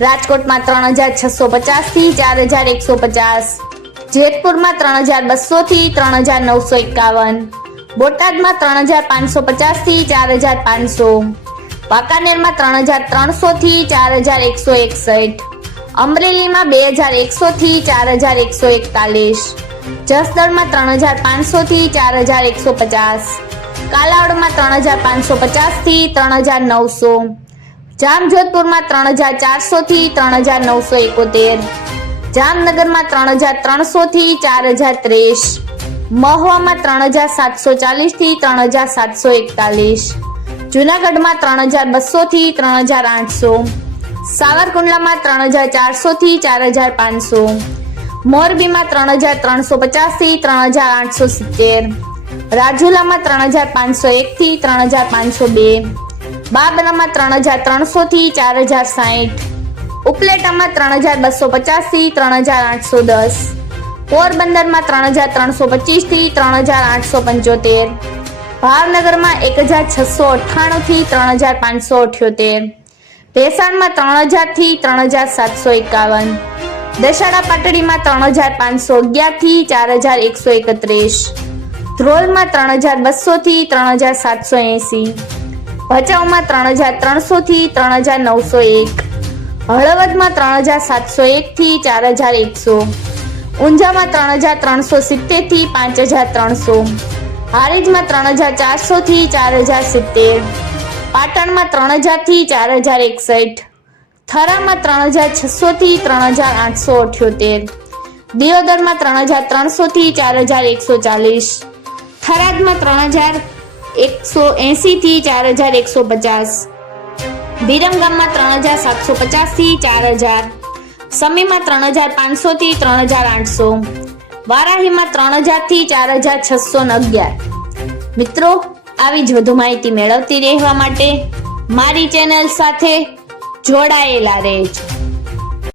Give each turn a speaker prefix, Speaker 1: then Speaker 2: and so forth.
Speaker 1: રાજકોટમાં ત્રણ હજાર છસો પચાસથી ચાર હજાર એકસો પચાસ. જેતપુરમાં ત્રણ હજાર બસો થી ત્રણ હજાર નવસો એકાવન. બોટાદમાં ત્રણ હજાર પાંચસો પચાસથી ચાર હજાર પાંચસો. વાંકાનેરમાં ત્રણ હજાર ત્રણસો થી ચાર હજાર એકસો એકસઠ. અમરેલીમાં બે હજાર એકસો થી ચાર હજાર એકસો એકતાલીસ. જસદણમાં ત્રણ હજાર પાંચસો થી ચાર હજાર એકસો પચાસ. કાલાવડમાં ત્રણ હજાર પાંચસો પચાસથી ત્રણ હજાર નવસો. જામજોધપુરમાં ત્રણ હજાર ચારસો થી ત્રણ હજાર નવસો એકોતેર જામનગરમાં ત્રણ હજાર ત્રણસો થી ચાર હજાર ત્રેસ મહુવામાં ત્રણ હજાર સાતસો ચાલીસથી ત્રણ હજાર સાતસો એકતાલીસ જુનાગઢમાં ત્રણ હજાર બસો થી ત્રણ હજાર આઠસો સાવરકુંડલામાં ત્રણ હજાર ચારસો થી ચાર હજાર પાંચસો મોરબીમાં ત્રણ હજાર ત્રણસો પચાસથી ત્રણ હજાર આઠસો સિત્તેર રાજુલામાં ત્રણ હજાર પાંચસો એક થી ત્રણ હજાર પાંચસો બે બાબરામાં ત્રણ હજાર ત્રણસો થી ચાર હજાર સાહીઠ ઉપલેટામાં ત્રણ હજાર બસો પચાસથી ત્રણ હજાર આઠસો દસ પોરબંદરમાં ત્રણ હજાર ત્રણસો પચીસથી ત્રણ હજાર આઠસો પંચોતેર ભાવનગરમાં એક હજાર છસો અઠ્ઠાણું થી ત્રણ હજાર પાંચસો અઠ્યોતેર ભેસાણમાં ત્રણ હજારથી ત્રણ હજાર સાતસો એકાવન દશાડા પાટડીમાં ત્રણ હજાર પાંચસો અગિયારથી ચાર હજાર એકસો એકત્રીસ ધ્રોલમાં ત્રણ હજાર બસો થી ત્રણ હજાર સાતસો એંસી ભચાઉમાં ત્રણ હજાર ત્રણસો થી ત્રણ હજાર નવસો એક. હળવદમાં ત્રણ હજાર સાતસો એક થી ચાર હજાર એકસો. ઊંઝામાં ત્રણ હજાર ત્રણસો સિત્તેરથી પાંચ હજાર ત્રણસો. હારીજમાં ત્રણ હજાર ચારસો થી ચાર હજાર સિત્તેર. પાટણમાં ત્રણ હજારથી ચાર હજાર એકસઠ. થરામાં ત્રણ હજાર છસો થી ત્રણ હજાર આઠસો અઠ્યોતેર. દિયોદરમાં ત્રણ હજાર ત્રણસો થી ચાર હજાર એકસો ચાલીસ. થરાદમાં ત્રણ હજાર એકસો એંસી થી ચાર હજાર એકસો પચાસ. વિરમગામમાં ત્રણ હજાર સાતસો પચાસથી ચાર હજાર. સમીમાં ત્રણ હજાર પાંચસો થી ત્રણ હજાર આઠસો. વારાહીમાં ત્રણ હજારથી ચાર હજાર છસો ને અગિયાર. મિત્રો, આવી જ વધુ માહિતી મેળવતી રહેવા માટે મારી ચેનલ સાથે જોડાયેલા રહેજો.